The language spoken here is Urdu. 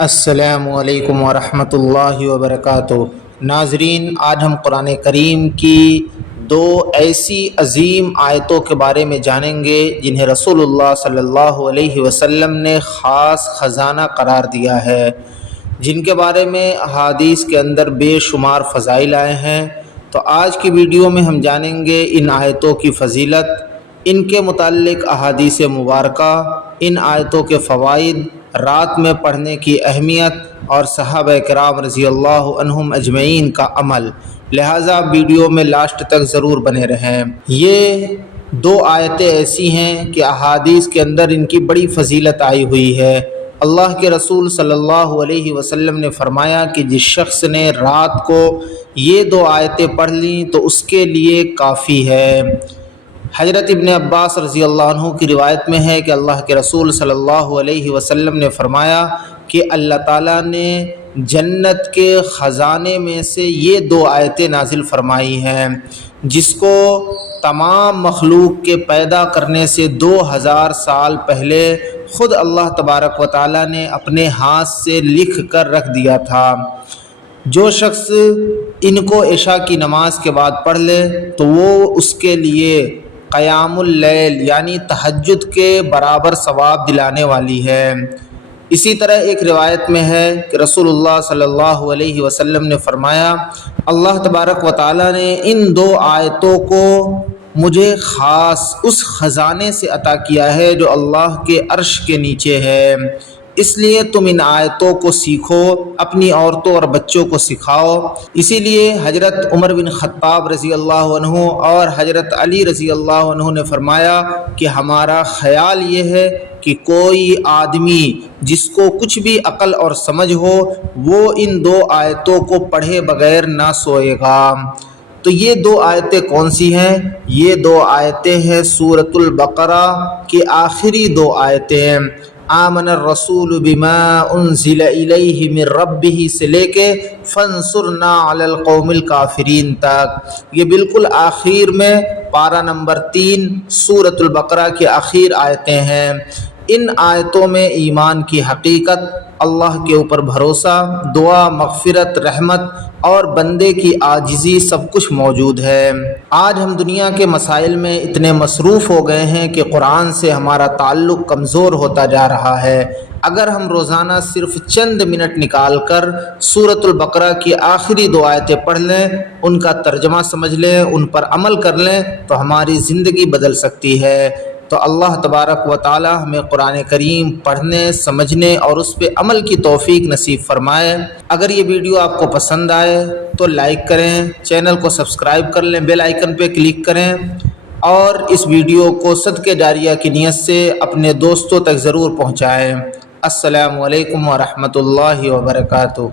السلام علیکم ورحمۃ اللہ وبرکاتہ۔ ناظرین، آج ہم قرآن کریم کی دو ایسی عظیم آیتوں کے بارے میں جانیں گے جنہیں رسول اللہ صلی اللہ علیہ وسلم نے خاص خزانہ قرار دیا ہے، جن کے بارے میں احادیث کے اندر بے شمار فضائل آئے ہیں۔ تو آج کی ویڈیو میں ہم جانیں گے ان آیتوں کی فضیلت، ان کے متعلق احادیث مبارکہ، ان آیتوں کے فوائد، رات میں پڑھنے کی اہمیت اور صحابہ کرام رضی اللہ عنہم اجمعین کا عمل۔ لہٰذا ویڈیو میں لاسٹ تک ضرور بنے رہیں۔ یہ دو آیتیں ایسی ہیں کہ احادیث کے اندر ان کی بڑی فضیلت آئی ہوئی ہے۔ اللہ کے رسول صلی اللہ علیہ وسلم نے فرمایا کہ جس شخص نے رات کو یہ دو آیتیں پڑھ لیں تو اس کے لیے کافی ہے۔ حضرت ابن عباس رضی اللہ عنہ کی روایت میں ہے کہ اللہ کے رسول صلی اللہ علیہ وسلم نے فرمایا کہ اللہ تعالیٰ نے جنت کے خزانے میں سے یہ دو آیتیں نازل فرمائی ہیں، جس کو تمام مخلوق کے پیدا کرنے سے 2000 سال پہلے خود اللہ تبارک و تعالیٰ نے اپنے ہاتھ سے لکھ کر رکھ دیا تھا۔ جو شخص ان کو عشاء کی نماز کے بعد پڑھ لے تو وہ اس کے لیے قیام اللیل یعنی تہجد کے برابر ثواب دلانے والی ہے۔ اسی طرح ایک روایت میں ہے کہ رسول اللہ صلی اللہ علیہ وسلم نے فرمایا، اللہ تبارک و تعالیٰ نے ان دو آیتوں کو مجھے خاص اس خزانے سے عطا کیا ہے جو اللہ کے عرش کے نیچے ہے، اس لیے تم ان آیتوں کو سیکھو، اپنی عورتوں اور بچوں کو سکھاؤ۔ اسی لیے حضرت عمر بن خطاب رضی اللہ عنہ اور حضرت علی رضی اللہ عنہ نے فرمایا کہ ہمارا خیال یہ ہے کہ کوئی آدمی جس کو کچھ بھی عقل اور سمجھ ہو وہ ان دو آیتوں کو پڑھے بغیر نہ سوئے گا۔ تو یہ دو آیتیں کون سی ہیں؟ یہ دو آیتیں ہیں سورۃ البقرہ کی آخری دو آیتیں، آمن الرسول بما انزل الیہ من ربہ سے لے کے فانصرنا علی القوم الکافرین تک۔ یہ بالکل آخر میں پارہ نمبر 3 سورۃ البقرہ کی آخر آیتیں ہیں۔ ان آیتوں میں ایمان کی حقیقت، اللہ کے اوپر بھروسہ، دعا، مغفرت، رحمت اور بندے کی عاجزی سب کچھ موجود ہے۔ آج ہم دنیا کے مسائل میں اتنے مصروف ہو گئے ہیں کہ قرآن سے ہمارا تعلق کمزور ہوتا جا رہا ہے۔ اگر ہم روزانہ صرف چند منٹ نکال کر سورۃ البقرہ کی آخری دو آیتیں پڑھ لیں، ان کا ترجمہ سمجھ لیں، ان پر عمل کر لیں تو ہماری زندگی بدل سکتی ہے۔ تو اللہ تبارک و تعالی ہمیں قرآن کریم پڑھنے، سمجھنے اور اس پہ عمل کی توفیق نصیب فرمائے۔ اگر یہ ویڈیو آپ کو پسند آئے تو لائک کریں، چینل کو سبسکرائب کر لیں، بیل آئیکن پہ کلک کریں اور اس ویڈیو کو صدقہ جاریہ کی نیت سے اپنے دوستوں تک ضرور پہنچائیں۔ السلام علیکم ورحمۃ اللہ وبرکاتہ۔